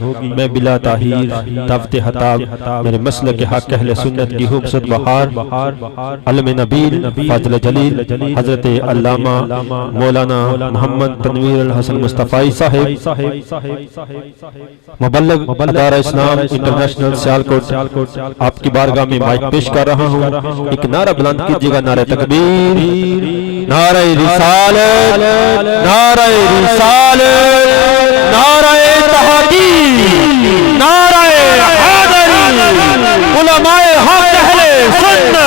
ہوگی میں بلا تاہیر دعوت خطاب میرے مسلک حق اہل سنت کی خوبصورت بہار علم نبیل فاضل جلیل حضرت علامہ مولانا محمد تنویر الحسن مصطفی صاحب مبلغ ادارہ اسلام انٹرنیشنل سیالکوٹ آپ کی بارگاہ میں مائک پیش کر رہا ہوں۔ ایک نعرہ بلند کیجئے گا، نعرہ تکبیر، نعرہ رسالت، نعرہ رسالت، نعرہ تحقیق، نعرہ حیدری، علماء حق اہل سنت۔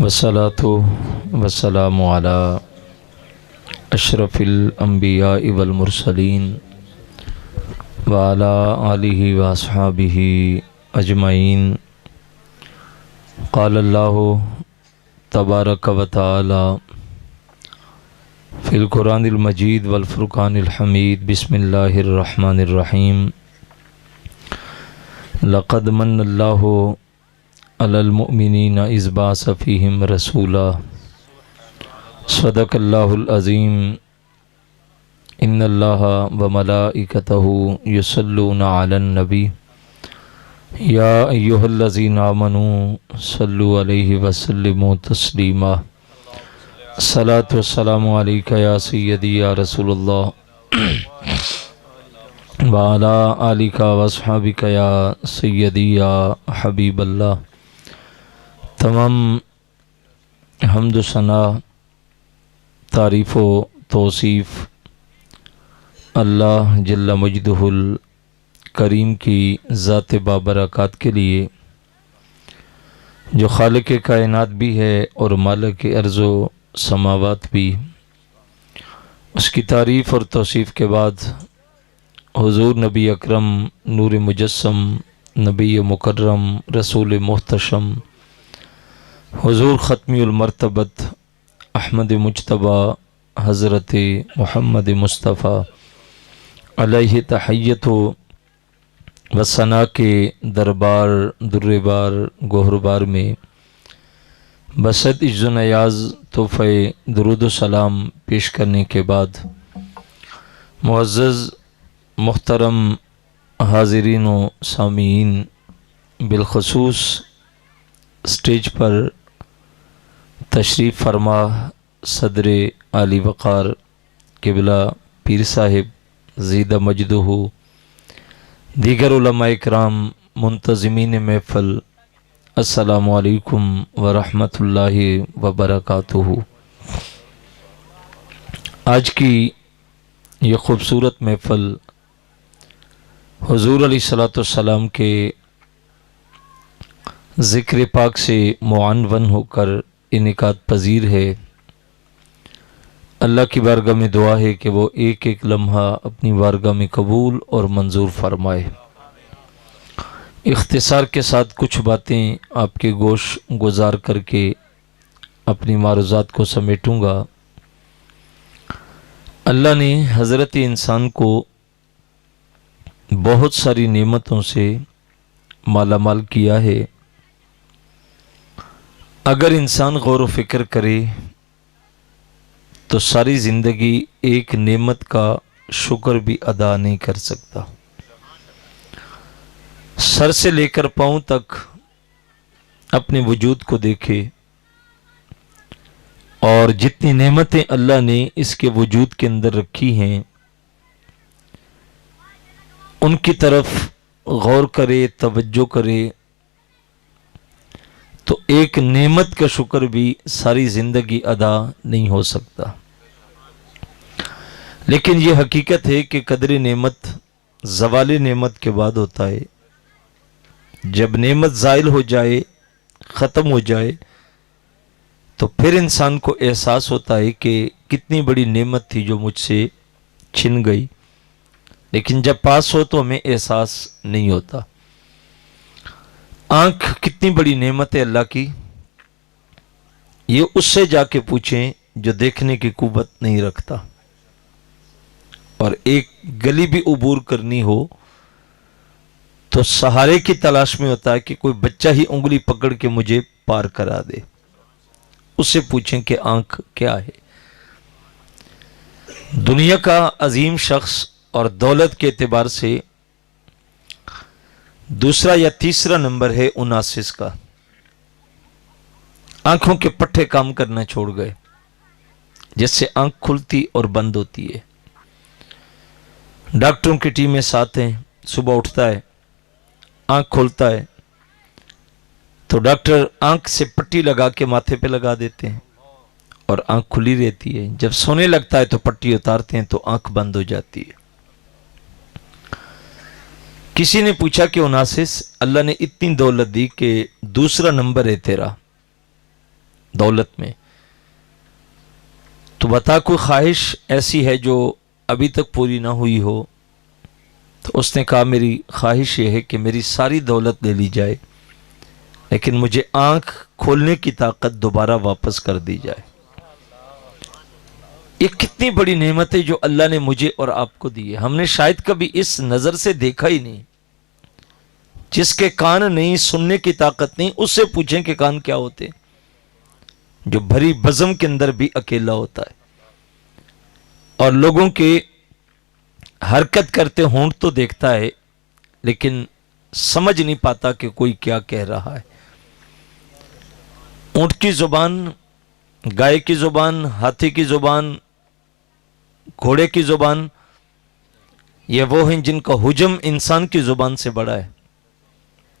والصلاة والسلام على اشرف الانبیاء والمرسلین وعلى آلہ واصحابہ اجمعین۔ قال اللہ تبارک و تعالی فی القرآن المجید والفرقان الحمید، بسم اللہ الرحمن الرحیم۔ لقد من اللہ علی المؤمنین اذ بعث فیہم رسولا، صدق اللہ العظیم۔ ان اللہ وملائکتہ یصلون علی النبی یا ایہا الذین آمنوا صلوا علیہ وسلموا تسلیما۔ الصلاۃ والسلام علیک یا سیدی یا رسول اللہ وعلی آلک واصحابک یا سیدی یا حبیب اللہ۔ تمام حمد و ثنا، تعریف و توصیف اللہ جل مجدہ الکریم کی ذات بابرکات کے لیے، جو خالق کائنات بھی ہے اور مالک ارض و سماوات بھی۔ اس کی تعریف اور توصیف کے بعد حضور نبی اکرم، نور مجسم، نبی مکرم، رسول محتشم، حضور ختمی المرتبت احمد مجتبیٰ حضرت محمد مصطفیٰ علیہ تحیت و ثنا کے دربار در بار گوہر بار میں بصد عجز و نیاز تحفہ درود و سلام پیش کرنے کے بعد، معزز محترم حاضرین و سامعین، بالخصوص اسٹیج پر تشریف فرما صدر عالی وقار قبلہ پیر صاحب زیدہ مجدہ، دیگر علماء اکرام، منتظمین محفل، السلام علیکم ورحمۃ اللہ وبرکاتہ۔ آج کی یہ خوبصورت محفل حضور علیہ الصلوۃ والسلام کے ذکر پاک سے معنون ہو کر انعقاد پذیر ہے۔ اللہ کی بارگاہ میں دعا ہے کہ وہ ایک ایک لمحہ اپنی بارگاہ میں قبول اور منظور فرمائے۔ اختصار کے ساتھ کچھ باتیں آپ کے گوش گزار کر کے اپنی معروضات کو سمیٹوں گا۔ اللہ نے حضرت انسان کو بہت ساری نعمتوں سے مالا مال کیا ہے۔ اگر انسان غور و فکر کرے تو ساری زندگی ایک نعمت کا شکر بھی ادا نہیں کر سکتا۔ سر سے لے کر پاؤں تک اپنے وجود کو دیکھے اور جتنی نعمتیں اللہ نے اس کے وجود کے اندر رکھی ہیں ان کی طرف غور کرے، توجہ کرے تو ایک نعمت کا شکر بھی ساری زندگی ادا نہیں ہو سکتا۔ لیکن یہ حقیقت ہے کہ قدر نعمت زوال نعمت کے بعد ہوتا ہے۔ جب نعمت زائل ہو جائے، ختم ہو جائے، تو پھر انسان کو احساس ہوتا ہے کہ کتنی بڑی نعمت تھی جو مجھ سے چھن گئی۔ لیکن جب پاس ہو تو ہمیں احساس نہیں ہوتا۔ آنکھ کتنی بڑی نعمت ہے اللہ کی، یہ اس سے جا کے پوچھیں جو دیکھنے کی قوت نہیں رکھتا۔ اور ایک گلی بھی عبور کرنی ہو تو سہارے کی تلاش میں ہوتا ہے کہ کوئی بچہ ہی انگلی پکڑ کے مجھے پار کرا دے. اسے پوچھیں کہ آنکھ کیا ہے. دنیا کا عظیم شخص اور دولت کے اعتبار سے دوسرا یا تیسرا نمبر ہے اناسس کا. آنکھوں کے پٹھے کام کرنا چھوڑ گئے، جس سے آنکھ کھلتی اور بند ہوتی ہے. ڈاکٹروں کی ٹیم میں ساتھ ہیں، صبح اٹھتا ہے، آنکھ کھولتا ہے تو ڈاکٹر آنکھ سے پٹی لگا کے ماتھے پہ لگا دیتے ہیں اور آنکھ کھلی رہتی ہے. جب سونے لگتا ہے تو پٹی اتارتے ہیں تو آنکھ بند ہو جاتی ہے. کسی نے پوچھا کہ اناسس، اللہ نے اتنی دولت دی کہ دوسرا نمبر ہے تیرا دولت میں، تو بتا کوئی خواہش ایسی ہے جو ابھی تک پوری نہ ہوئی ہو. تو اس نے کہا میری خواہش یہ ہے کہ میری ساری دولت لے لی جائے لیکن مجھے آنکھ کھولنے کی طاقت دوبارہ واپس کر دی جائے. یہ کتنی بڑی نعمت ہے جو اللہ نے مجھے اور آپ کو دی ہے. ہم نے شاید کبھی اس نظر سے دیکھا ہی نہیں. جس کے کان نہیں، سننے کی طاقت نہیں، اس سے پوچھیں کہ کان کیا ہوتے، جو بھری بزم کے اندر بھی اکیلا ہوتا ہے اور لوگوں کے حرکت کرتے ہونٹ تو دیکھتا ہے لیکن سمجھ نہیں پاتا کہ کوئی کیا کہہ رہا ہے. اونٹ کی زبان، گائے کی زبان، ہاتھی کی زبان، گھوڑے کی زبان، یہ وہ ہیں جن کا حجم انسان کی زبان سے بڑا ہے.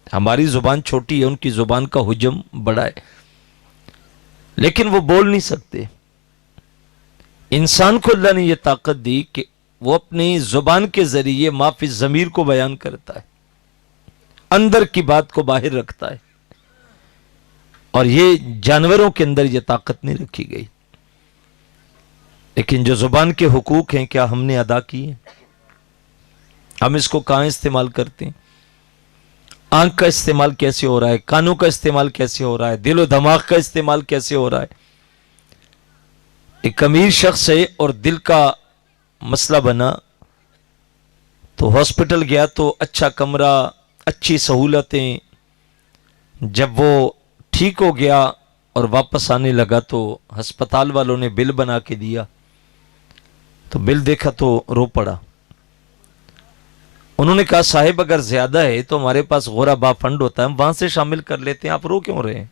ہماری زبان چھوٹی ہے، ان کی زبان کا حجم بڑا ہے لیکن وہ بول نہیں سکتے. انسان کو اللہ نے یہ طاقت دی کہ وہ اپنی زبان کے ذریعے ما فی الضمیر کو بیان کرتا ہے، اندر کی بات کو باہر رکھتا ہے. اور یہ جانوروں کے اندر یہ طاقت نہیں رکھی گئی. لیکن جو زبان کے حقوق ہیں کیا ہم نے ادا کیے؟ ہم اس کو کہاں استعمال کرتے ہیں؟ آنکھ کا استعمال کیسے ہو رہا ہے؟ کانوں کا استعمال کیسے ہو رہا ہے؟ دل و دماغ کا استعمال کیسے ہو رہا ہے؟ ایک امیر شخص ہے اور دل کا مسئلہ بنا تو ہاسپٹل گیا تو اچھا کمرہ، اچھی سہولتیں. جب وہ ٹھیک ہو گیا اور واپس آنے لگا تو ہسپتال والوں نے بل بنا کے دیا تو بل دیکھا تو رو پڑا. انہوں نے کہا صاحب اگر زیادہ ہے تو ہمارے پاس غربا فنڈ ہوتا ہے، ہم وہاں سے شامل کر لیتے ہیں، آپ رو کیوں رہے ہیں؟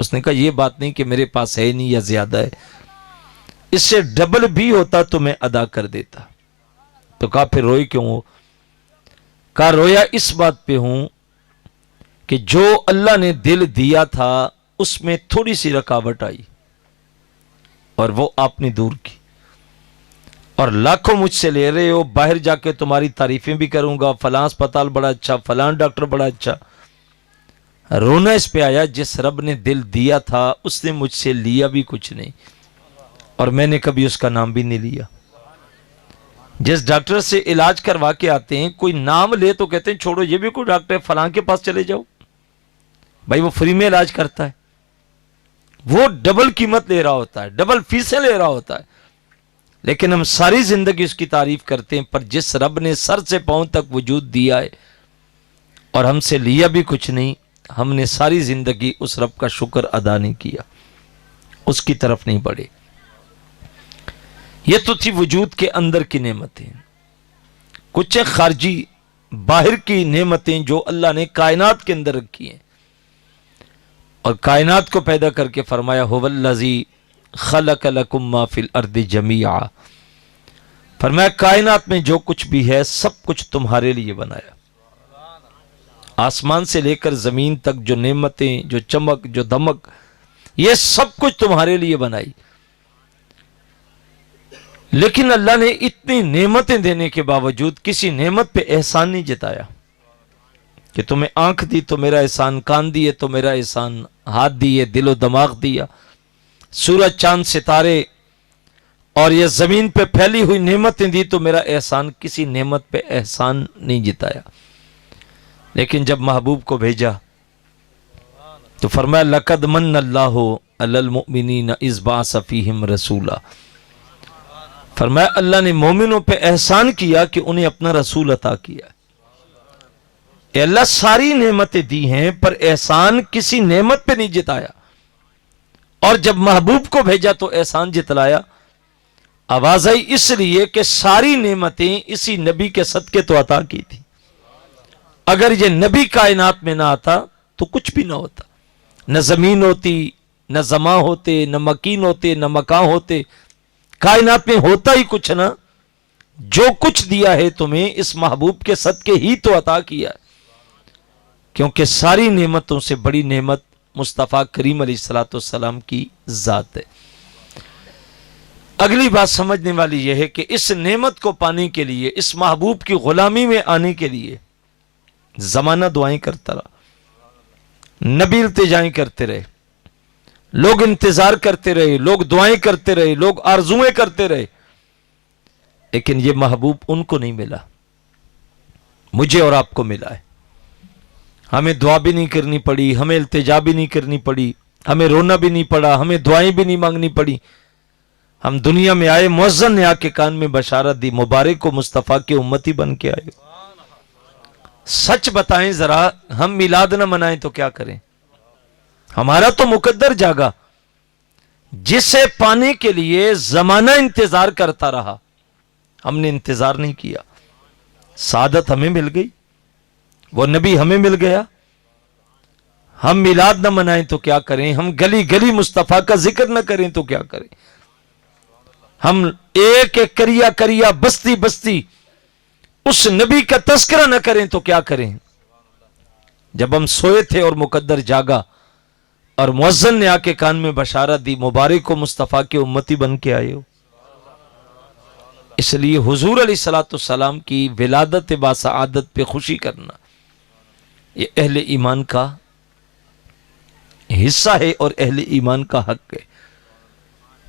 اس نے کہا یہ بات نہیں کہ میرے پاس ہے نہیں یا زیادہ ہے، اس سے ڈبل بھی ہوتا تو میں ادا کر دیتا. تو کہا پھر روئی کیوں ہو؟ کہا رویا اس بات پہ ہوں کہ جو اللہ نے دل دیا تھا اس میں تھوڑی سی رکاوٹ آئی اور وہ آپ نے دور کی. اور لاکھوں مجھ سے لے رہے ہو، باہر جا کے تمہاری تعریفیں بھی کروں گا، فلاں اسپتال بڑا اچھا، فلاں ڈاکٹر بڑا اچھا. رونا اس پہ آیا جس رب نے دل دیا تھا اس نے مجھ سے لیا بھی کچھ نہیں اور میں نے کبھی اس کا نام بھی نہیں لیا. جس ڈاکٹر سے علاج کروا کے آتے ہیں کوئی نام لے تو کہتے ہیں چھوڑو یہ بھی کوئی ڈاکٹر ہے، فلاں کے پاس چلے جاؤ. بھائی وہ فری میں علاج کرتا ہے، وہ ڈبل قیمت لے رہا ہوتا ہے، ڈبل فیسیں لے رہا ہوتا ہے، لیکن ہم ساری زندگی اس کی تعریف کرتے ہیں. پر جس رب نے سر سے پاؤں تک وجود دیا ہے اور ہم سے لیا بھی کچھ نہیں، ہم نے ساری زندگی اس رب کا شکر ادا نہیں کیا، اس کی طرف نہیں بڑھے. یہ تو تھی وجود کے اندر کی نعمتیں. کچھ خارجی باہر کی نعمتیں جو اللہ نے کائنات کے اندر رکھی ہیں اور کائنات کو پیدا کر کے فرمایا هو الذی خلق لکم ما فی الارض جمیعا. فرمایا کائنات میں جو کچھ بھی ہے سب کچھ تمہارے لیے بنایا. آسمان سے لے کر زمین تک جو نعمتیں، جو چمک، جو دمک، یہ سب کچھ تمہارے لیے بنائی. لیکن اللہ نے اتنی نعمتیں دینے کے باوجود کسی نعمت پہ احسان نہیں جتایا کہ تمہیں آنکھ دی تو میرا احسان، کان دیے تو میرا احسان، ہاتھ دیے، دل و دماغ دیا، سورج چاند ستارے اور یہ زمین پہ پھیلی ہوئی نعمتیں دی تو میرا احسان. کسی نعمت پہ احسان نہیں جتایا. لیکن جب محبوب کو بھیجا تو فرمایا لقد من اللہ علی المؤمنین اذ بعث فیہم رسولا. فرمایا اللہ نے مومنوں پہ احسان کیا کہ انہیں اپنا رسول عطا کیا. اے اللہ ساری نعمتیں دی ہیں پر احسان کسی نعمت پہ نہیں جتایا، اور جب محبوب کو بھیجا تو احسان جتلایا۔ آواز آئی اس لیے کہ ساری نعمتیں اسی نبی کے صدقے تو عطا کی تھی، اگر یہ نبی کائنات میں نہ آتا تو کچھ بھی نہ ہوتا، نہ زمین ہوتی، نہ زماں ہوتے، نہ مکین ہوتے، نہ مکان ہوتے، کائنات میں ہوتا ہی کچھ نہ۔ جو کچھ دیا ہے تمہیں اس محبوب کے صدقے ہی تو عطا کیا، کیونکہ ساری نعمتوں سے بڑی نعمت مصطفیٰ کریم علیہ الصلوۃ والسلام کی ذات ہے۔ اگلی بات سمجھنے والی یہ ہے کہ اس نعمت کو پانے کے لیے، اس محبوب کی غلامی میں آنے کے لیے زمانہ دعائیں کرتا رہا، نبی التجائیں کرتے رہے، لوگ انتظار کرتے رہے، لوگ دعائیں کرتے رہے، لوگ آرزویں کرتے رہے، لیکن یہ محبوب ان کو نہیں ملا، مجھے اور آپ کو ملا ہے۔ ہمیں دعا بھی نہیں کرنی پڑی، ہمیں التجا بھی نہیں کرنی پڑی، ہمیں رونا بھی نہیں پڑا، ہمیں دعائیں بھی نہیں مانگنی پڑی۔ ہم دنیا میں آئے، مؤذن نے آ کے کان میں بشارت دی، مبارک کو مصطفیٰ کے امتی بن کے آئے۔ سچ بتائیں ذرا، ہم میلاد نہ منائیں تو کیا کریں؟ ہمارا تو مقدر جاگا، جسے پانے کے لیے زمانہ انتظار کرتا رہا، ہم نے انتظار نہیں کیا، سعادت ہمیں مل گئی، وہ نبی ہمیں مل گیا۔ ہم میلاد نہ منائیں تو کیا کریں؟ ہم گلی گلی مصطفیٰ کا ذکر نہ کریں تو کیا کریں؟ ہم ایک ایک کریا کریا، بستی بستی اس نبی کا تذکرہ نہ کریں تو کیا کریں؟ جب ہم سوئے تھے اور مقدر جاگا اور مؤذن نے آ کے کان میں بشارت دی، مبارک کو مصطفیٰ کے امتی بن کے آئے ہو۔ اس لیے حضور علیہ الصلوۃ والسلام کی ولادت باسعادت پہ خوشی کرنا یہ اہل ایمان کا حصہ ہے اور اہل ایمان کا حق ہے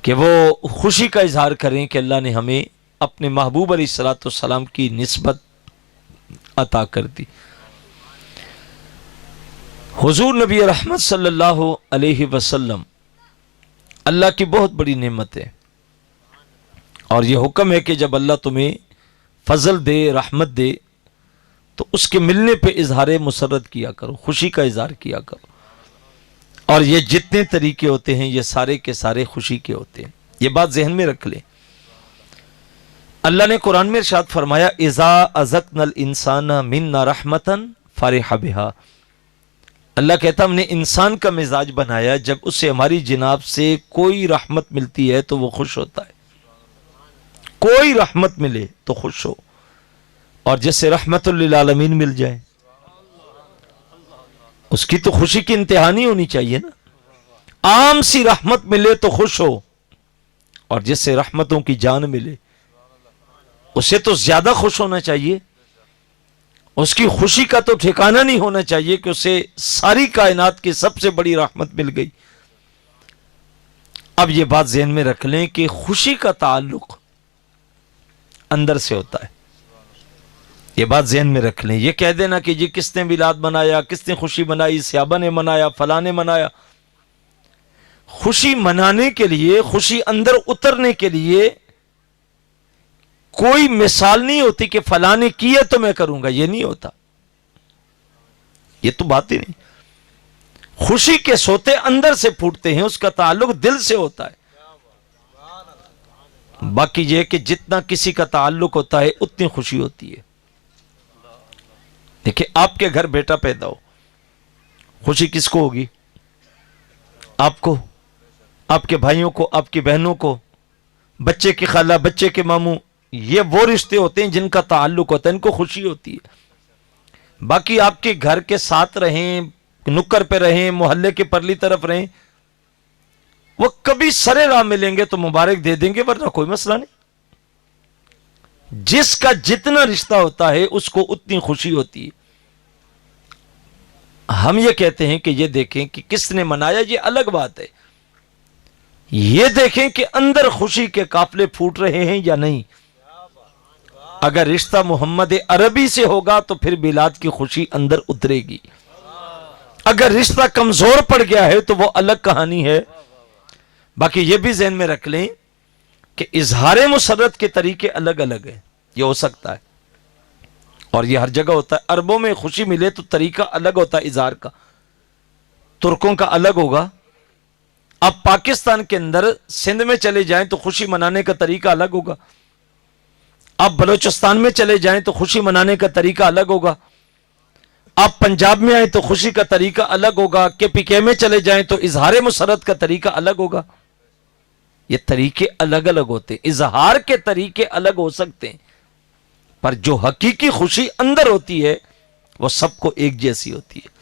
کہ وہ خوشی کا اظہار کریں کہ اللہ نے ہمیں اپنے محبوب علیہ الصلوۃ والسلام کی نسبت عطا کر دی۔ حضور نبی رحمت صلی اللہ علیہ وسلم اللہ کی بہت بڑی نعمت ہے، اور یہ حکم ہے کہ جب اللہ تمہیں فضل دے، رحمت دے، تو اس کے ملنے پہ اظہار مسرت کیا کرو، خوشی کا اظہار کیا کرو، اور یہ جتنے طریقے ہوتے ہیں یہ سارے کے سارے خوشی کے ہوتے ہیں۔ یہ بات ذہن میں رکھ لیں۔ اللہ نے قرآن میں ارشاد فرمایا، اذا اذقنا الانسان منا رحمتا فرح بها، اللہ کہتا ہم نے انسان کا مزاج بنایا، جب اسے ہماری جناب سے کوئی رحمت ملتی ہے تو وہ خوش ہوتا ہے، کوئی رحمت ملے تو خوش ہو، اور جیسے رحمت للعالمین مل جائے اس کی تو خوشی کی انتہا نہیں ہونی چاہیے نا۔ عام سی رحمت ملے تو خوش ہو، اور جس سے رحمتوں کی جان ملے اسے تو زیادہ خوش ہونا چاہیے، اس کی خوشی کا تو ٹھکانہ نہیں ہونا چاہیے کہ اسے ساری کائنات کی سب سے بڑی رحمت مل گئی۔ اب یہ بات ذہن میں رکھ لیں کہ خوشی کا تعلق اندر سے ہوتا ہے، یہ بات ذہن میں رکھ لیں۔ یہ کہہ دینا کہ جی کس نے میلاد منایا، کس نے خوشی منائی، صحابہ نے منایا، فلاں نے منایا، خوشی منانے کے لیے، خوشی اندر اترنے کے لیے کوئی مثال نہیں ہوتی کہ فلاں نے کیا تو میں کروں گا، یہ نہیں ہوتا، یہ تو بات ہی نہیں۔ خوشی کے سوتے اندر سے پھوٹتے ہیں، اس کا تعلق دل سے ہوتا ہے۔ باقی یہ کہ جتنا کسی کا تعلق ہوتا ہے اتنی خوشی ہوتی ہے۔ دیکھیں آپ کے گھر بیٹا پیدا ہو، خوشی کس کو ہوگی؟ آپ کو، آپ کے بھائیوں کو، آپ کی بہنوں کو، بچے کی خالہ، بچے کے ماموں، یہ وہ رشتے ہوتے ہیں جن کا تعلق ہوتا ہے، ان کو خوشی ہوتی ہے۔ باقی آپ کے گھر کے ساتھ رہیں، نکر پہ رہیں، محلے کے پرلی طرف رہیں، وہ کبھی سرے راہ ملیں گے تو مبارک دے دیں گے، ورنہ کوئی مسئلہ نہیں۔ جس کا جتنا رشتہ ہوتا ہے اس کو اتنی خوشی ہوتی ہے۔ ہم یہ کہتے ہیں کہ یہ دیکھیں کہ کس نے منایا، یہ الگ بات ہے، یہ دیکھیں کہ اندر خوشی کے قافلے پھوٹ رہے ہیں یا نہیں۔ اگر رشتہ محمد عربی سے ہوگا تو پھر میلاد کی خوشی اندر اترے گی، اگر رشتہ کمزور پڑ گیا ہے تو وہ الگ کہانی ہے۔ باقی یہ بھی ذہن میں رکھ لیں کہ اظہار مسرت کے طریقے الگ الگ ہیں، یہ ہو سکتا ہے، اور یہ ہر جگہ ہوتا ہے. عربوں میں خوشی ملے تو طریقہ الگ ہوتا ہے اظہار کا, ترکوں کا الگ ہوگا. اب پاکستان کے اندر سندھ میں چلے جائیں تو خوشی منانے کا طریقہ الگ ہوگا. آپ بلوچستان میں چلے جائیں تو خوشی منانے کا طریقہ الگ ہوگا. آپ پنجاب میں آئیں تو خوشی کا طریقہ الگ ہوگا. کے پی کے میں چلے جائیں تو اظہار مسرت کا طریقہ الگ ہوگا. یہ طریقے الگ الگ ہوتے ہیں. اظہار کے طریقے الگ ہو سکتے ہیں, پر جو حقیقی خوشی اندر ہوتی ہے وہ سب کو ایک جیسی ہوتی ہے.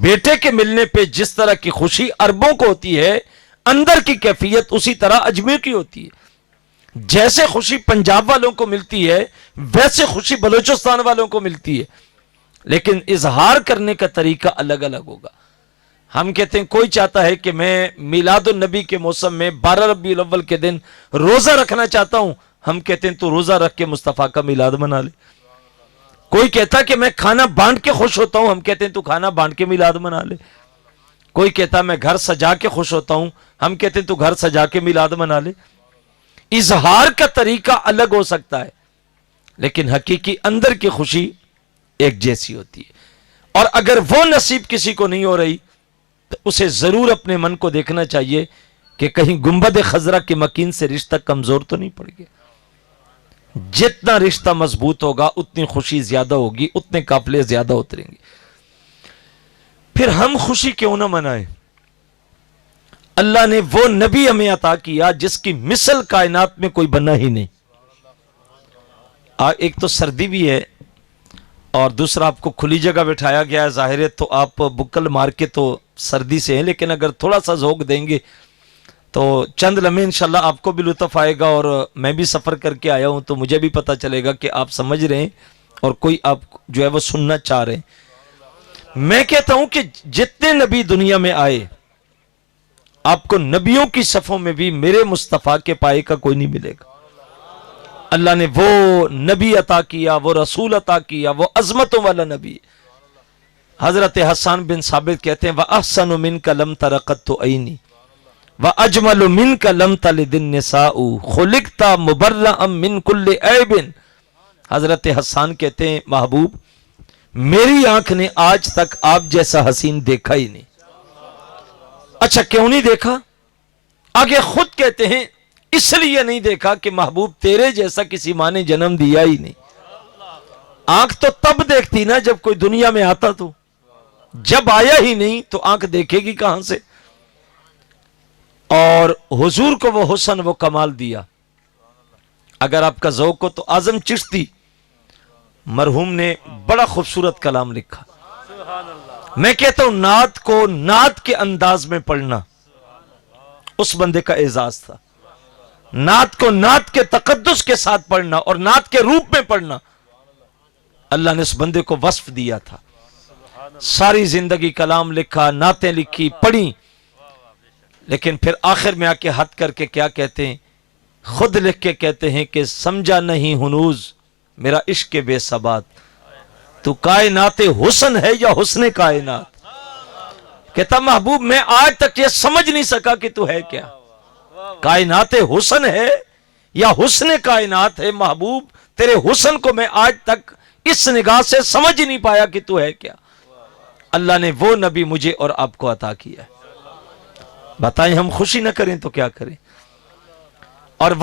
بیٹے کے ملنے پہ جس طرح کی خوشی عربوں کو ہوتی ہے, اندر کی کیفیت اسی طرح اجمیر کی ہوتی ہے. جیسے خوشی پنجاب والوں کو ملتی ہے ویسے خوشی بلوچستان والوں کو ملتی ہے, لیکن اظہار کرنے کا طریقہ الگ الگ ہوگا. ہم کہتے ہیں کوئی چاہتا ہے کہ میں میلاد النبی کے موسم میں 12 ربیع الاول کے دن روزہ رکھنا چاہتا ہوں, ہم کہتے ہیں تو روزہ رکھ کے مصطفیٰ کا میلاد منا لے. کوئی کہتا ہے کہ میں کھانا بانٹ کے خوش ہوتا ہوں, ہم کہتے ہیں تو کھانا بانٹ کے میلاد منا لے. کوئی کہتا ہے میں گھر سجا کے خوش ہوتا ہوں, ہم کہتے ہیں تو گھر سجا کے میلاد منا لے. اظہار کا طریقہ الگ ہو سکتا ہے, لیکن حقیقی اندر کی خوشی ایک جیسی ہوتی ہے. اور اگر وہ نصیب کسی کو نہیں ہو رہی تو اسے ضرور اپنے من کو دیکھنا چاہیے کہ کہیں گنبد خضرا کے مکین سے رشتہ کمزور تو نہیں پڑ گیا. جتنا رشتہ مضبوط ہوگا اتنی خوشی زیادہ ہوگی, اتنے قافلے زیادہ اتریں گے. پھر ہم خوشی کیوں نہ منائیں؟ اللہ نے وہ نبی ہمیں عطا کیا جس کی مثل کائنات میں کوئی بنا ہی نہیں. ایک تو سردی بھی ہے اور دوسرا آپ کو کھلی جگہ بٹھایا گیا ہے. ظاہر ہے تو آپ بکل مار کے تو سردی سے ہیں, لیکن اگر تھوڑا سا ذوق دیں گے تو چند لمحے انشاءاللہ آپ کو بھی لطف آئے گا. اور میں بھی سفر کر کے آیا ہوں تو مجھے بھی پتہ چلے گا کہ آپ سمجھ رہے ہیں اور کوئی آپ جو ہے وہ سننا چاہ رہے ہیں. میں کہتا ہوں کہ جتنے نبی دنیا میں آئے آپ کو نبیوں کی صفوں میں بھی میرے مصطفیٰ کے پائے کا کوئی نہیں ملے گا. اللہ نے وہ نبی عطا کیا, وہ رسول عطا کیا, وہ عظمتوں والا نبی. حضرت حسان بن ثابت کہتے ہیں وَأَحْسَنُ مِنْكَ لَمْ تَرَقَتُ عَيْنِي وَأَجْمَلُ مِنْكَ لَمْ تَلِدِ النِّسَاءُ خُلِقْتَ مُبَرَّأً مِنْ كُلِّ عَيْبٍ. حضرت حسان کہتے ہیں محبوب میری آنکھ نے آج تک آپ جیسا حسین دیکھا ہی نہیں. اچھا کیوں نہیں دیکھا؟ آگے خود کہتے ہیں اس لیے نہیں دیکھا کہ محبوب تیرے جیسا کسی ماں نے جنم دیا ہی نہیں. آنکھ تو تب دیکھتی نا جب کوئی دنیا میں آتا, تو جب آیا ہی نہیں تو آنکھ دیکھے گی کہاں سے؟ اور حضور کو وہ حسن وہ کمال دیا. اگر آپ کا ذوق ہو تو اعظم چشتی مرحوم نے بڑا خوبصورت کلام لکھا. میں کہتا ہوں نعت کو نعت کے انداز میں پڑھنا اس بندے کا اعزاز تھا. نعت کو نعت کے تقدس کے ساتھ پڑھنا اور نعت کے روپ میں پڑھنا اللہ نے اس بندے کو وصف دیا تھا. ساری زندگی کلام لکھا, نعتیں لکھی, پڑھی, لیکن پھر آخر میں آ کے حد کر کے کیا کہتے ہیں؟ خود لکھ کے کہتے ہیں کہ سمجھا نہیں ہنوز میرا عشق بے ثبات, تو کائنات حسن ہے یا حسن کائنات. کہتا محبوب میں آج تک یہ سمجھ نہیں سکا کہ تو ہے کیا, کائنات حسن ہے یا حسن کائنات ہے. محبوب تیرے حسن کو میں آج تک اس نگاہ سے سمجھ نہیں پایا کہ تو ہے کیا. اللہ نے وہ نبی مجھے اور آپ کو عطا کیا ہے. بتائیں ہم خوشی نہ کریں تو کیا کریں؟ اور وہ